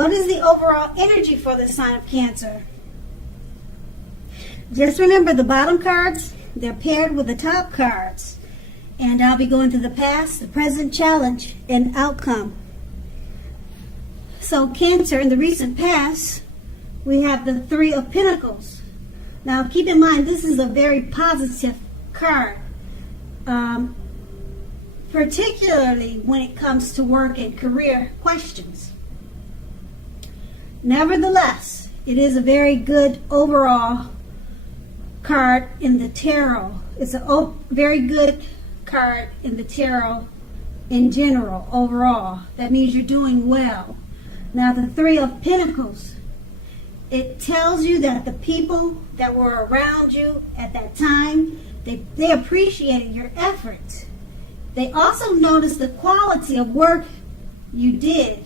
What is the overall energy for the sign of Cancer? Just remember the bottom cards, they're paired with the top cards. And I'll be going to the past, the present, challenge, and outcome. So Cancer, in the recent past, we have the Three of Pentacles. Now keep in mind, this is a very positive card. Particularly when it comes to work and career questions. Nevertheless, it is a very good overall card in the tarot. It's a very good card in the tarot in general, overall. That means you're doing well. Now, the Three of Pentacles, it tells you that the people that were around you at that time, they appreciated your efforts. They also noticed the quality of work you did,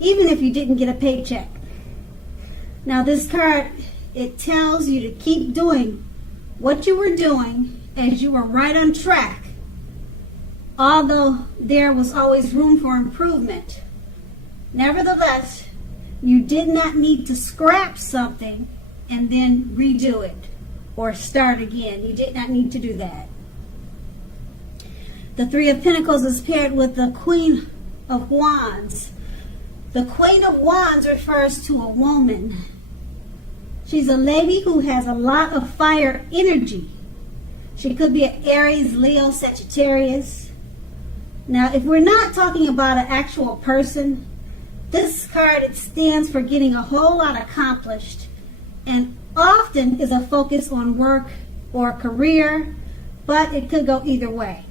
even if you didn't get a paycheck. Now this card, it tells you to keep doing what you were doing as you were right on track, although there was always room for improvement. Nevertheless, you did not need to scrap something and then redo it or start again. You did not need to do that. The Three of Pentacles is paired with the Queen of Wands. The Queen of Wands refers to a woman. She's a lady who has a lot of fire energy. She could be an Aries, Leo, Sagittarius. Now, if we're not talking about an actual person, this card, it stands for getting a whole lot accomplished and often is a focus on work or career, but it could go either way.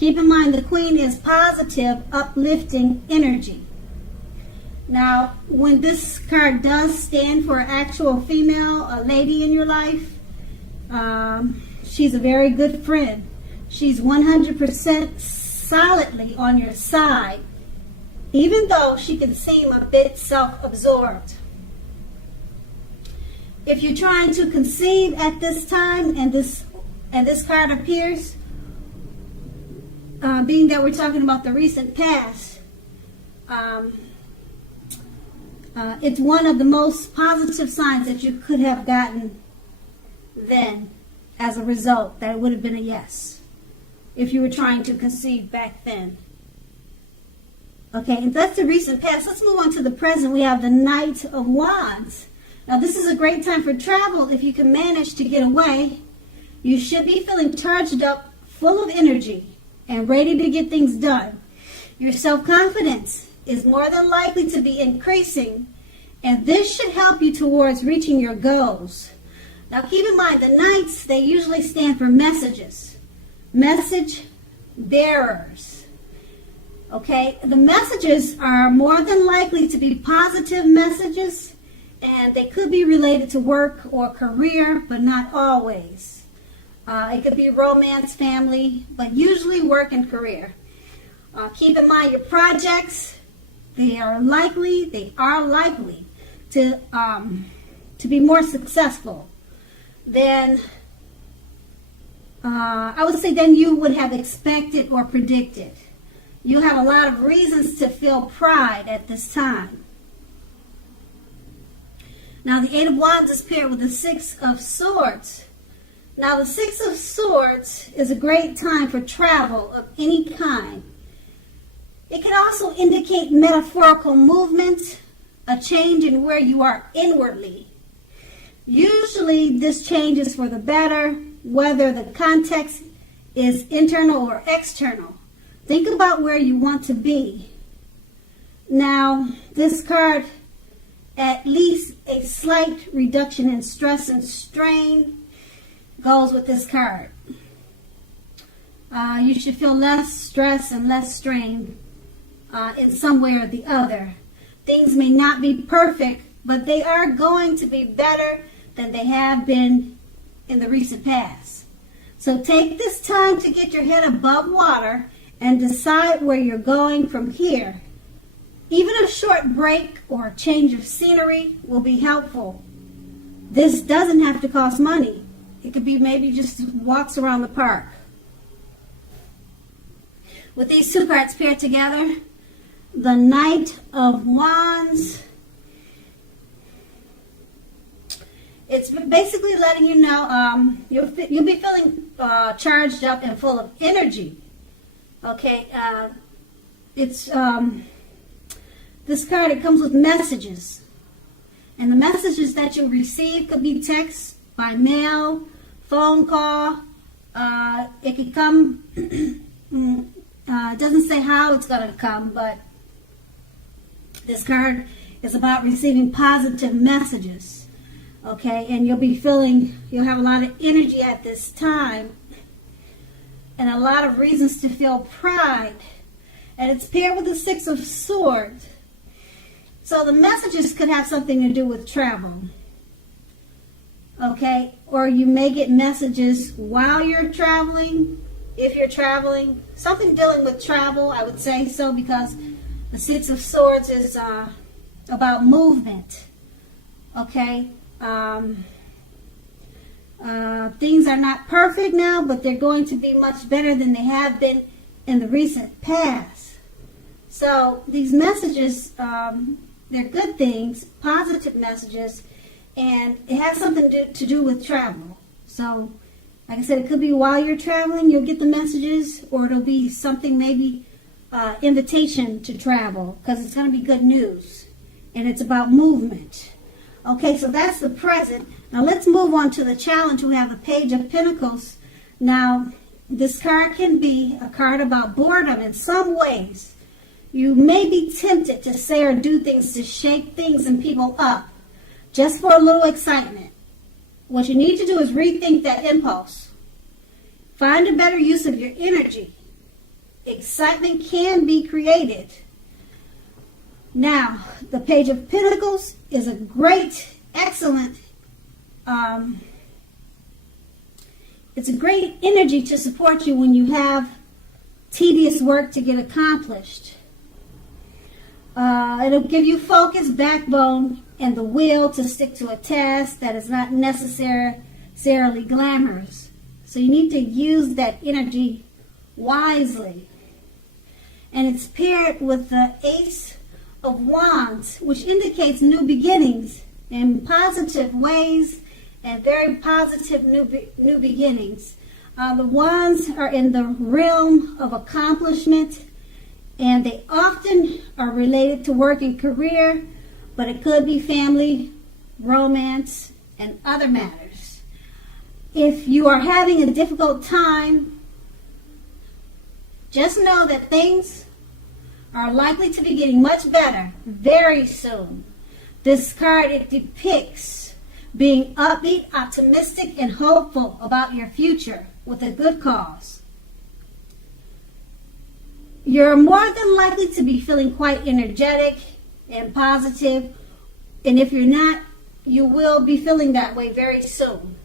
Keep in mind, the Queen is positive, uplifting energy. Now, when this card does stand for an actual female, a lady in your life, she's a very good friend. She's 100% solidly on your side, even though she can seem a bit self-absorbed. If you're trying to conceive at this time and this card appears, being that we're talking about the recent past, it's one of the most positive signs that you could have gotten then as a result, that it would have been a yes if you were trying to conceive back then. Okay, and that's the recent past. Let's move on to the present. We have the Knight of Wands. Now, this is a great time for travel if you can manage to get away. You should be feeling charged up, full of energy, and ready to get things done. Your self-confidence is more than likely to be increasing, and this should help you towards reaching your goals. Now keep in mind, the Knights, they usually stand for messages, message bearers. Okay, the messages are more than likely to be positive messages, and they could be related to work or career, but not always. It could be romance, family, but usually work and career. Keep in mind your projects, they are likely to be more successful than I would say than you would have expected or predicted. You have a lot of reasons to feel pride at this time. Now the Eight of Wands is paired with the Six of Swords. Now the Six of Swords is a great time for travel of any kind. It can also indicate metaphorical movement, a change in where you are inwardly. Usually this change is for the better, whether the context is internal or external. Think about where you want to be. Now, this card, at least a slight reduction in stress and strain goes with this card. You should feel less stress and less strain in some way or the other. Things may not be perfect, but they are going to be better than they have been in the recent past. So take this time to get your head above water and decide where you're going from here. Even a short break or a change of scenery will be helpful. This doesn't have to cost money. It could be maybe just walks around the park. With these two cards paired together, the Knight of Wands It's basically letting you know you'll be feeling charged up and full of energy. Okay, it's this card. It comes with messages, and the messages that you receive could be text, by mail, phone call. It could come. It doesn't say how it's going to come, but this card is about receiving positive messages. Okay, and you'll have a lot of energy at this time and a lot of reasons to feel pride. And it's paired with the Six of Swords. So the messages could have something to do with travel. Okay, or you may get messages while you're traveling, if you're traveling. Something dealing with travel, I would say so, because the Six of Swords is about movement. Okay, things are not perfect now, but they're going to be much better than they have been in the recent past. So these messages, they're good things, positive messages, and it has something to do with travel. So, like I said, it could be while you're traveling, you'll get the messages, or it'll be something maybe invitation to travel, because it's going to be good news, and it's about movement. Okay, so that's the present. Now let's move on to the challenge. We have the Page of Pentacles. Now, this card can be a card about boredom in some ways. You may be tempted to say or do things to shake things and people up, just for a little excitement. What you need to do is rethink that impulse. Find a better use of your energy. Excitement can be created. Now, the Page of Pentacles is a great, excellent, it's a great energy to support you when you have tedious work to get accomplished. It'll give you focus, backbone, and the will to stick to a task that is not necessarily glamorous. So you need to use that energy wisely. And it's paired with the Ace of Wands, which indicates new beginnings in positive ways and very positive new beginnings. The Wands are in the realm of accomplishment, and they often are related to work and career, but it could be family, romance, and other matters. If you are having a difficult time, just know that things are likely to be getting much better very soon. This card, it depicts being upbeat, optimistic, and hopeful about your future with a good cause. You're more than likely to be feeling quite energetic and positive, and if you're not, you will be feeling that way very soon.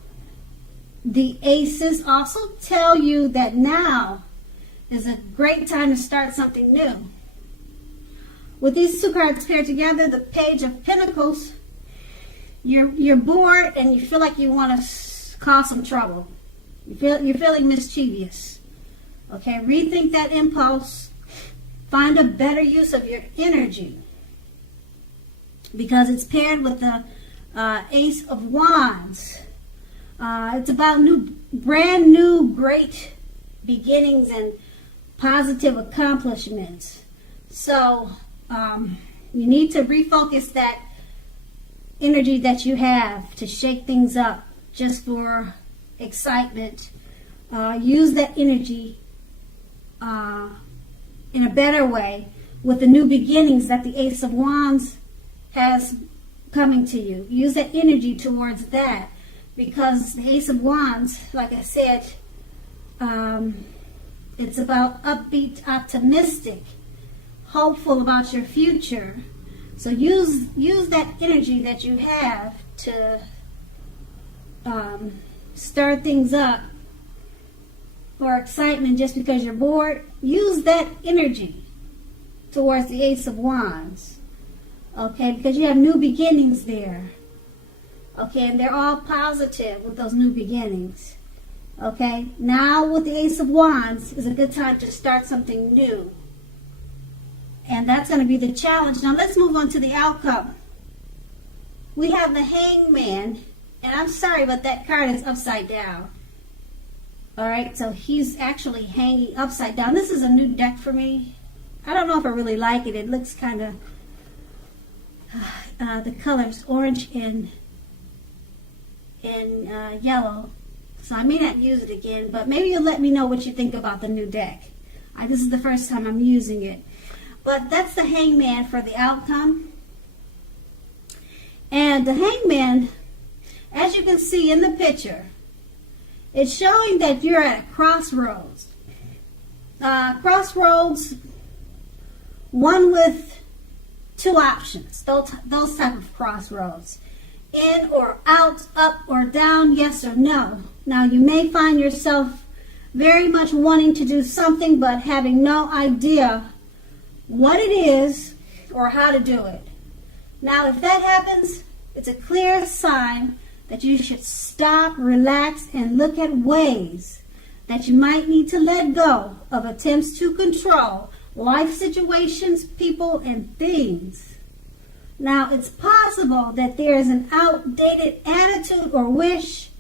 The aces also tell you that now is a great time to start something new. With these two cards paired together, the Page of Pentacles, you're bored and you feel like you want to cause some trouble. You're feeling mischievous. Okay, rethink that impulse. Find a better use of your energy, because it's paired with the Ace of Wands. It's about brand new, great beginnings and positive accomplishments. So you need to refocus that energy that you have to shake things up just for excitement. Use that energy in a better way with the new beginnings that the Ace of Wands has coming to you. Use that energy towards that, because the Ace of Wands, like I said, it's about upbeat, optimistic, hopeful about your future. So use that energy that you have to stir things up for excitement just because you're bored. Use that energy towards the Ace of Wands. Okay, because you have new beginnings there. Okay, and they're all positive with those new beginnings. Okay, now with the Ace of Wands is a good time to start something new. And that's going to be the challenge. Now let's move on to the outcome. We have the Hangman, And I'm sorry, but that card is upside down. All right, so he's actually hanging upside down. This is a new deck for me. I don't know if I really like it. It looks kind of, the colors orange and yellow. So I may not use it again, but maybe you'll let me know what you think about the new deck. This is the first time I'm using it. But that's the Hangman for the outcome. And the Hangman, as you can see in the picture, it's showing that you're at a crossroads. Crossroads, one with two options, those type of crossroads. In or out, up or down, yes or no. Now you may find yourself very much wanting to do something but having no idea what it is or how to do it. Now if that happens, it's a clear sign that you should stop, relax, and look at ways that you might need to let go of attempts to control life situations, people, and things. Now, it's possible that there is an outdated attitude or wish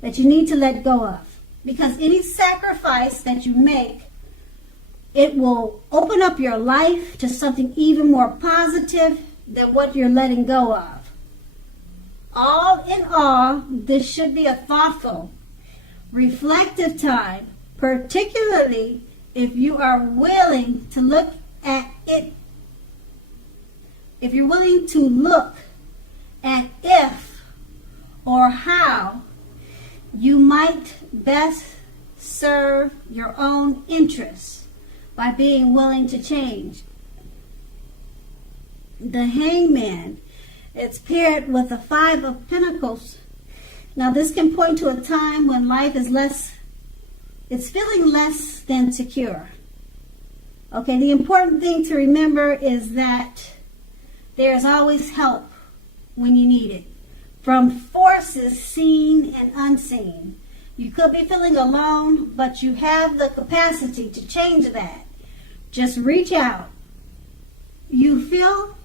that you need to let go of, because any sacrifice that you make, it will open up your life to something even more positive than what you're letting go of. All in all, this should be a thoughtful, reflective time, particularly if you are willing to look at it. If you're willing to look at if or how you might best serve your own interests by being willing to change. The Hangman, it's paired with the Five of Pentacles. Now this can point to a time when life is it's feeling less than secure. Okay, the important thing to remember is that there is always help when you need it, from forces seen and unseen. You could be feeling alone, but you have the capacity to change that. Just reach out. You feel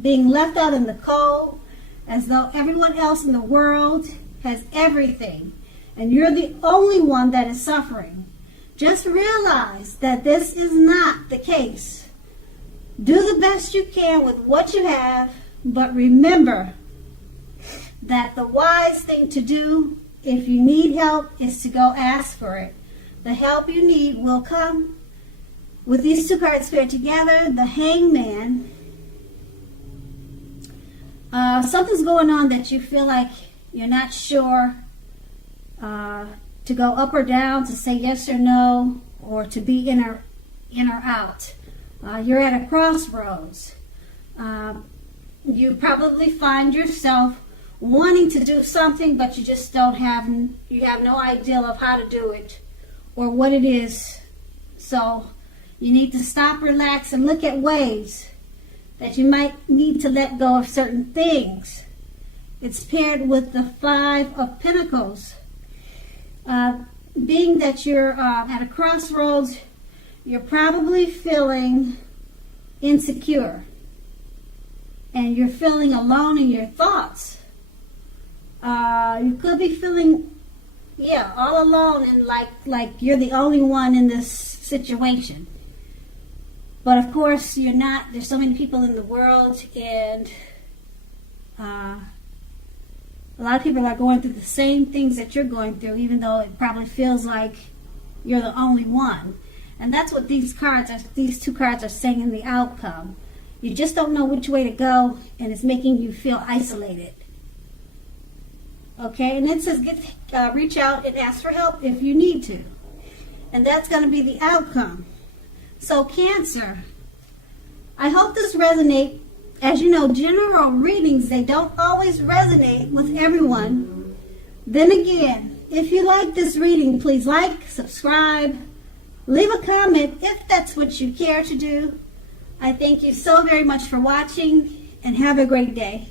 being left out in the cold, as though everyone else in the world has everything, and you're the only one that is suffering. Just realize that this is not the case. Do the best you can with what you have, but remember that the wise thing to do if you need help is to go ask for it. The help you need will come. With these two cards paired together, the Hangman, something's going on that you feel like you're not sure to go up or down, to say yes or no, or to be in or out. You're at a crossroads. You probably find yourself wanting to do something, but you just have no idea of how to do it or what it is. So you need to stop, relax, and look at ways that you might need to let go of certain things. It's paired with the Five of Pentacles. Being that you're at a crossroads, you're probably feeling insecure. And you're feeling alone in your thoughts. You could be feeling, all alone and like you're the only one in this situation. But of course, you're not. There's so many people in the world, and a lot of people are going through the same things that you're going through, even though it probably feels like you're the only one. And that's what these two cards are saying in the outcome. You just don't know which way to go, and it's making you feel isolated. Okay, and it says reach out and ask for help if you need to. And that's going to be the outcome. So Cancer, I hope this resonates. As you know, general readings, they don't always resonate with everyone. Then again, if you like this reading, please like, subscribe, leave a comment if that's what you care to do. I thank you so very much for watching, and have a great day.